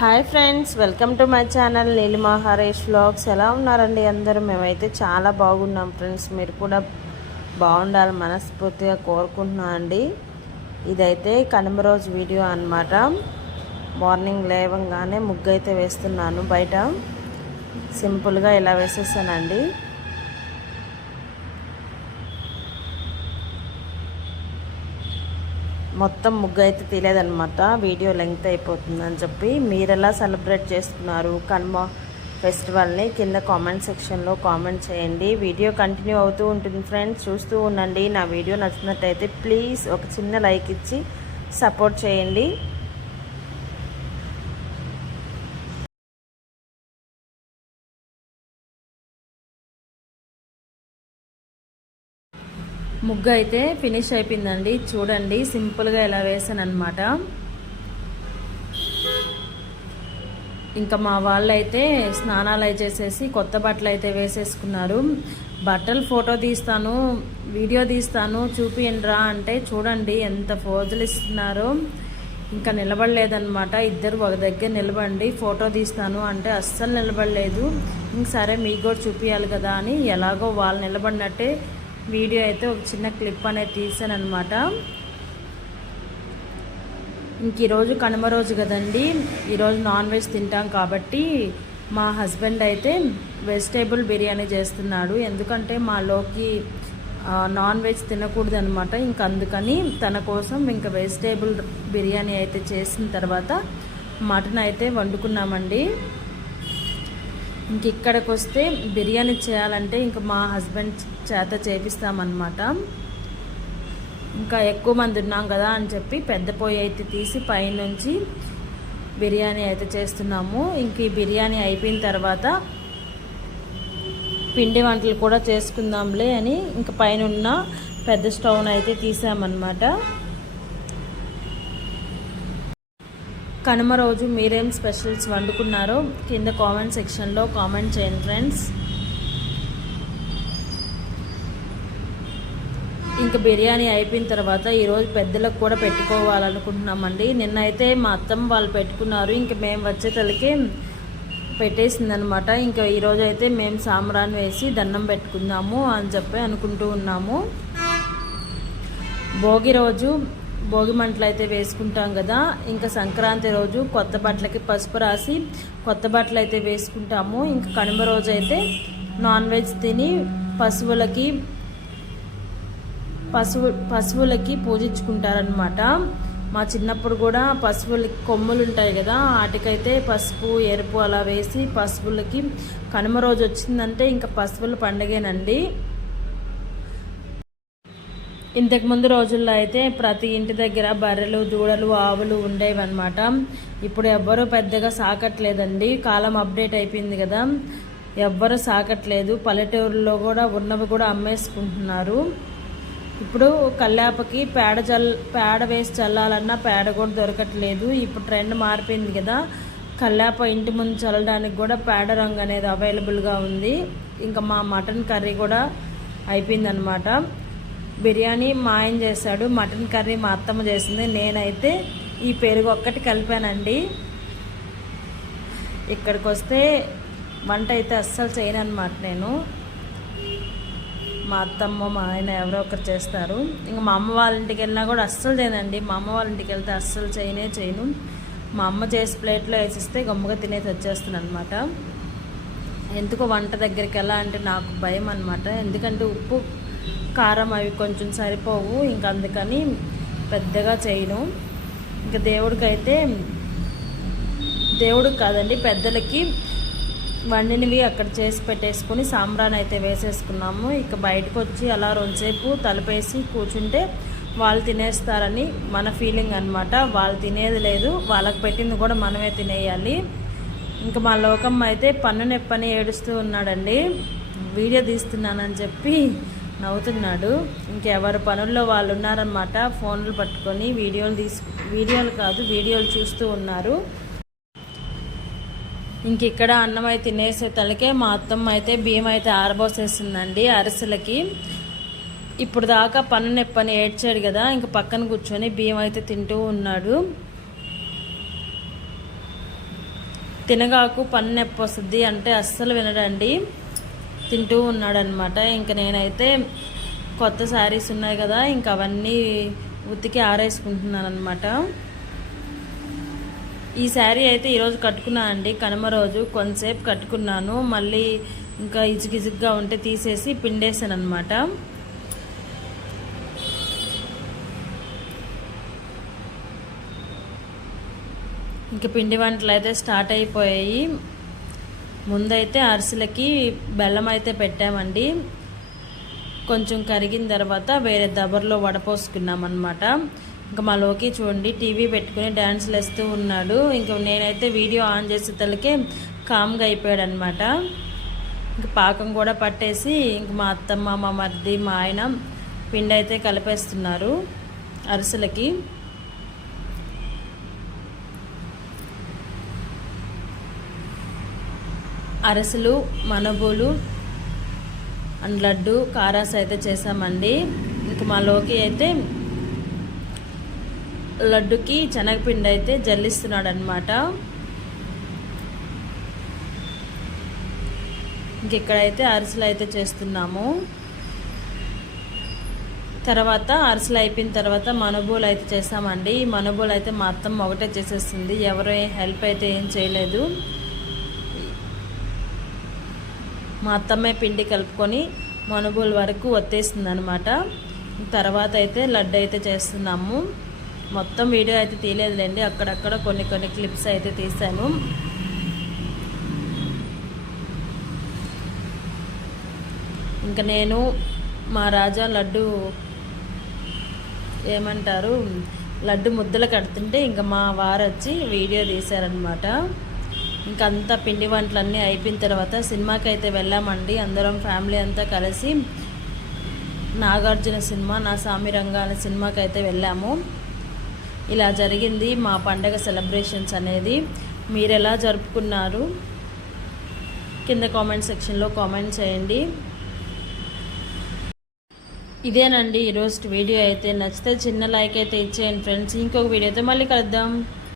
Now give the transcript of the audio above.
Hi friends, welcome to my channel Neelima Harish vlogs. ఎలా ఉన్నారండి అందరూ? మేమైతే చాలా బాగున్నాం ఫ్రెండ్స్. మీరు కూడా బాగుండాలని మనస్ఫూర్తిగా కోరుకుంటున్నాను అండి. ఇదైతే కనుమ రోజు వీడియో అన్నమాట. మార్నింగ్ లేవగానే ముగ్గు అయితే వేస్తున్నాను. బయట సింపుల్గా ఇలా వేసేసానండి. మొత్తం ముగ్గు అయితే తీయలేదన్నమాట, వీడియో లెంగ్త్ అయిపోతుందని చెప్పి. మీరు ఎలా సెలబ్రేట్ చేసుకున్నారు కనుమ ఫెస్టివల్ని కింద కామెంట్ సెక్షన్లో కామెంట్ చేయండి. వీడియో కంటిన్యూ అవుతూ ఉంటుంది ఫ్రెండ్స్, చూస్తూ ఉండండి. నా వీడియో నచ్చినట్టయితే ప్లీజ్ ఒక చిన్న లైక్ ఇచ్చి సపోర్ట్ చేయండి. ముగ్గు అయితే ఫినిష్ అయిపోయిందండి. చూడండి సింపుల్గా ఎలా వేసాను అనమాట. ఇంకా మా వాళ్ళు అయితే స్నానాలు అయితే చేసేసి కొత్త బట్టలు అయితే వేసేసుకున్నారు. బట్టలు ఫోటో తీస్తాను, వీడియో తీస్తాను, చూపియండిరా అంటే చూడండి ఎంత ఫోజులు ఇస్తున్నారో. ఇంకా నిలబడలేదన్నమాట. ఇద్దరు ఒక దగ్గర నిలబడి ఫోటో తీస్తాను అంటే అస్సలు నిలబడలేదు. ఇంక సరే మీకు కూడా చూపించాలి కదా అని ఎలాగో వాళ్ళు నిలబడినట్టే వీడియో అయితే ఒక చిన్న క్లిప్ అనేది తీసాను అనమాట. ఇంక ఈరోజు కనుమ రోజు కదండి, ఈరోజు నాన్ వెజ్ తింటాం కాబట్టి మా హస్బెండ్ అయితే వెజిటేబుల్ బిర్యానీ చేస్తున్నాడు. ఎందుకంటే మాలోకి నాన్ వెజ్ తినకూడదు అనమాట. ఇంక అందుకని తన కోసం ఇంకా వెజిటేబుల్ బిర్యానీ అయితే చేసిన తర్వాత మటన్ అయితే వండుకున్నామండి. ఇంక ఇక్కడికి వస్తే బిర్యానీ చేయాలంటే ఇంకా మా హస్బెండ్ చేత చేపిస్తామన్నమాట. ఇంకా ఎక్కువ మంది ఉన్నాం కదా అని చెప్పి పెద్ద పొయ్యి అయితే తీసి పైనుంచి బిర్యానీ అయితే చేస్తున్నాము. ఇంక ఈ బిర్యానీ అయిపోయిన తర్వాత పిండి వంటలు కూడా చేసుకుందాంలే అని ఇంకా పైన ఉన్న పెద్ద స్టవ్ను అయితే తీసామన్నమాట. కనుమ రోజు మీరేం స్పెషల్స్ వండుకున్నారో కింద కామెంట్ సెక్షన్లో కామెంట్ చేయండి ఫ్రెండ్స్. ఇంకా బిర్యానీ అయిపోయిన తర్వాత ఈరోజు పెద్దలకు కూడా పెట్టుకోవాలనుకుంటున్నామండి. నిన్న అయితే మా అత్తమ్మ వాళ్ళు పెట్టుకున్నారు, ఇంక మేము వచ్చేతలకి పెట్టేసిందనమాట. ఇంకా ఈరోజు అయితే మేము సాంబ్రాన్ని వేసి దండం పెట్టుకుందాము అని చెప్పి అనుకుంటూ ఉన్నాము. భోగి రోజు భోగి మంటలు అయితే వేసుకుంటాం కదా. ఇంకా సంక్రాంతి రోజు కొత్త బట్టలకి పసుపు రాసి కొత్త బట్టలు అయితే వేసుకుంటాము. ఇంకా కనుమ రోజు అయితే నాన్ వెజ్ తిని పశువులకి పూజించుకుంటారనమాట. మా చిన్నప్పుడు కూడా పశువులకి కొమ్ములు ఉంటాయి కదా, వాటికైతే పసుపు ఎరుపు అలా వేసి పశువులకి కనుమ రోజు వచ్చిందంటే ఇంకా పశువుల పండుగేనండి. ఇంతకుముందు రోజుల్లో అయితే ప్రతి ఇంటి దగ్గర బర్రెలు, దూడలు, ఆవులు ఉండేవన్నమాట. ఇప్పుడు ఎవ్వరూ పెద్దగా సాకట్లేదండి. కాలం అప్డేట్ అయిపోయింది కదా, ఎవ్వరూ సాకట్లేదు. పల్లెటూరులో కూడా ఉన్నవి కూడా అమ్మేసుకుంటున్నారు. ఇప్పుడు కల్లాపకి పేడ వేసి చల్లాలన్నా పేడ కూడా దొరకట్లేదు. ఇప్పుడు ట్రెండ్ మారిపోయింది కదా, కల్లాప ఇంటి ముందు చల్లడానికి కూడా పేడ రంగు అనేది అవైలబుల్గా ఉంది. ఇంకా మా మటన్ కర్రీ కూడా అయిపోయిందనమాట. బిర్యానీ మా ఆయన చేశాడు, మటన్ కర్రీ మా అత్తమ్మ చేసింది. నేనైతే ఈ పెరుగు ఒక్కటి కలిపానండి. ఇక్కడికి వస్తే వంట అయితే అస్సలు చేయను అనమాట నేను. మా అత్తమ్మ మా ఆయన ఎవరో ఒకరు చేస్తారు. ఇంకా మా అమ్మ వాళ్ళ ఇంటికి వెళ్ళినా కూడా అస్సలు చేయనండి. మా అమ్మ వాళ్ళ ఇంటికి వెళ్తే అస్సలు చేయను. మా అమ్మ చేసి ప్లేట్లో వేసిస్తే గమ్ముగా తినేసి వచ్చేస్తాను అనమాట. ఎందుకో వంట దగ్గరికి ఎలా అంటే నాకు భయం అనమాట. ఎందుకంటే ఉప్పు కారం అవి కొంచెం సరిపోవు, ఇంకా అందుకని పెద్దగా చేయను. ఇంకా దేవుడికి కాదండి, పెద్దలకి వండినవి అక్కడ చేసి పెట్టేసుకొని సాంబ్రాన్ని అయితే వేసేసుకున్నాము. ఇక బయటకు వచ్చి అలా రెండుసేపు తలపేసి కూర్చుంటే వాళ్ళు తినేస్తారని మన ఫీలింగ్ అనమాట. వాళ్ళు తినేది లేదు, వాళ్ళకి పెట్టింది కూడా మనమే తినేయాలి. ఇంకా మా లోకమ్మ అయితే పన్ను నొప్పని ఏడుస్తూ ఉన్నాడండి. వీడియో తీస్తున్నానని చెప్పి నవ్వుతున్నాడు. ఇంకెవరి పనుల్లో వాళ్ళు ఉన్నారనమాట. ఫోన్లు పట్టుకొని వీడియోలు చూస్తూ ఉన్నారు. ఇంక ఇక్కడ అన్నం అయితే తినేసే తలకే మా అత్తమ్మ అయితే బియ్యం అయితే ఆరబోసేసిందండి అరిసెలకి. ఇప్పుడు దాకా పన్ను నొప్పని ఏడ్చాడు కదా, ఇంక పక్కన కూర్చొని బియ్యం అయితే తింటూ ఉన్నాడు. తినగాకు పన్ను నొప్పి వస్తుంది అంటే అస్సలు వినడండి, తింటూ ఉన్నాడనమాట. ఇంకా నేనైతే కొత్త శారీస్ ఉన్నాయి కదా, ఇంకా అవన్నీ ఉతికి ఆరేసుకుంటున్నాను అనమాట. ఈ శారీ అయితే ఈరోజు కట్టుకున్నానండి, కనుమ రోజు కొంతసేపు కట్టుకున్నాను. మళ్ళీ ఇంకా ఇజుగిజుగ్గా ఉంటే తీసేసి పిండేసాను అనమాట. ఇంక పిండి వంటలు అయితే స్టార్ట్ అయిపోయాయి. ముందైతే అరిసెలకి బెల్లం అయితే పెట్టామండి. కొంచెం కరిగిన తర్వాత వేరే దబర్లో వడపోసుకున్నాం అనమాట. ఇంకా మా లోకి చూడండి టీవీ పెట్టుకుని డ్యాన్స్లు వేస్తూ ఉన్నాడు. ఇంకా నేనైతే వీడియో ఆన్ చేసే తలకే కామ్గా అయిపోయాడు అనమాట. ఇంక పాకం కూడా పట్టేసి ఇంక మా అత్తమ్మ, మా మరిది, మా ఆయన పిండి అయితే కలిపేస్తున్నారు అరిసెలకి. అరిసెలు, మనబోలు అండ్ లడ్డు, కారాస్ అయితే చేసామండి. ఇంక మా లోకి అయితే లడ్డుకి శనగపిండి అయితే జల్లిస్తున్నాడు అనమాట. ఇంక ఇక్కడైతే అరిసెలు అయితే చేస్తున్నాము. తర్వాత అరిసెలు అయిపోయిన తర్వాత మనబోలు అయితే చేసామండి. ఈ మనబోలు అయితే మా అత్తమ్మ ఒకటే చేసేస్తుంది, ఎవరో హెల్ప్ అయితే ఏం చేయలేదు. మా అత్తమ్మే పిండి కలుపుకొని మనుబోలు వరకు ఒత్తేసింది అనమాట. తర్వాత అయితే లడ్డు అయితే చేస్తున్నాము. మొత్తం వీడియో అయితే తీయలేదులేండి, అక్కడక్కడ కొన్ని క్లిప్స్ అయితే తీసాను. ఇంకా నేను మా రాజా లడ్డు ఏమంటారు లడ్డు ముద్దలు కడుతుంటే ఇంకా మా వారు వచ్చి వీడియో తీశారనమాట. ఇంకంతా పిండి వంటలన్నీ అయిపోయిన తర్వాత సినిమాకి అయితే వెళ్ళామండి. అందరం ఫ్యామిలీ అంతా కలిసి నాగార్జున సినిమా నా సామిరంగా అనే సినిమాకి అయితే వెళ్ళాము. ఇలా జరిగింది మా పండగ సెలబ్రేషన్స్ అనేది. మీరు ఎలా జరుపుకున్నారు కింద కామెంట్ సెక్షన్లో కామెంట్ చేయండి. ఇదేనండి ఈరోజు వీడియో అయితే. నచ్చితే చిన్న లైక్ అయితే ఇచ్చేయండి ఫ్రెండ్స్. ఇంకొక వీడియోతో మళ్ళీ కలుద్దాం.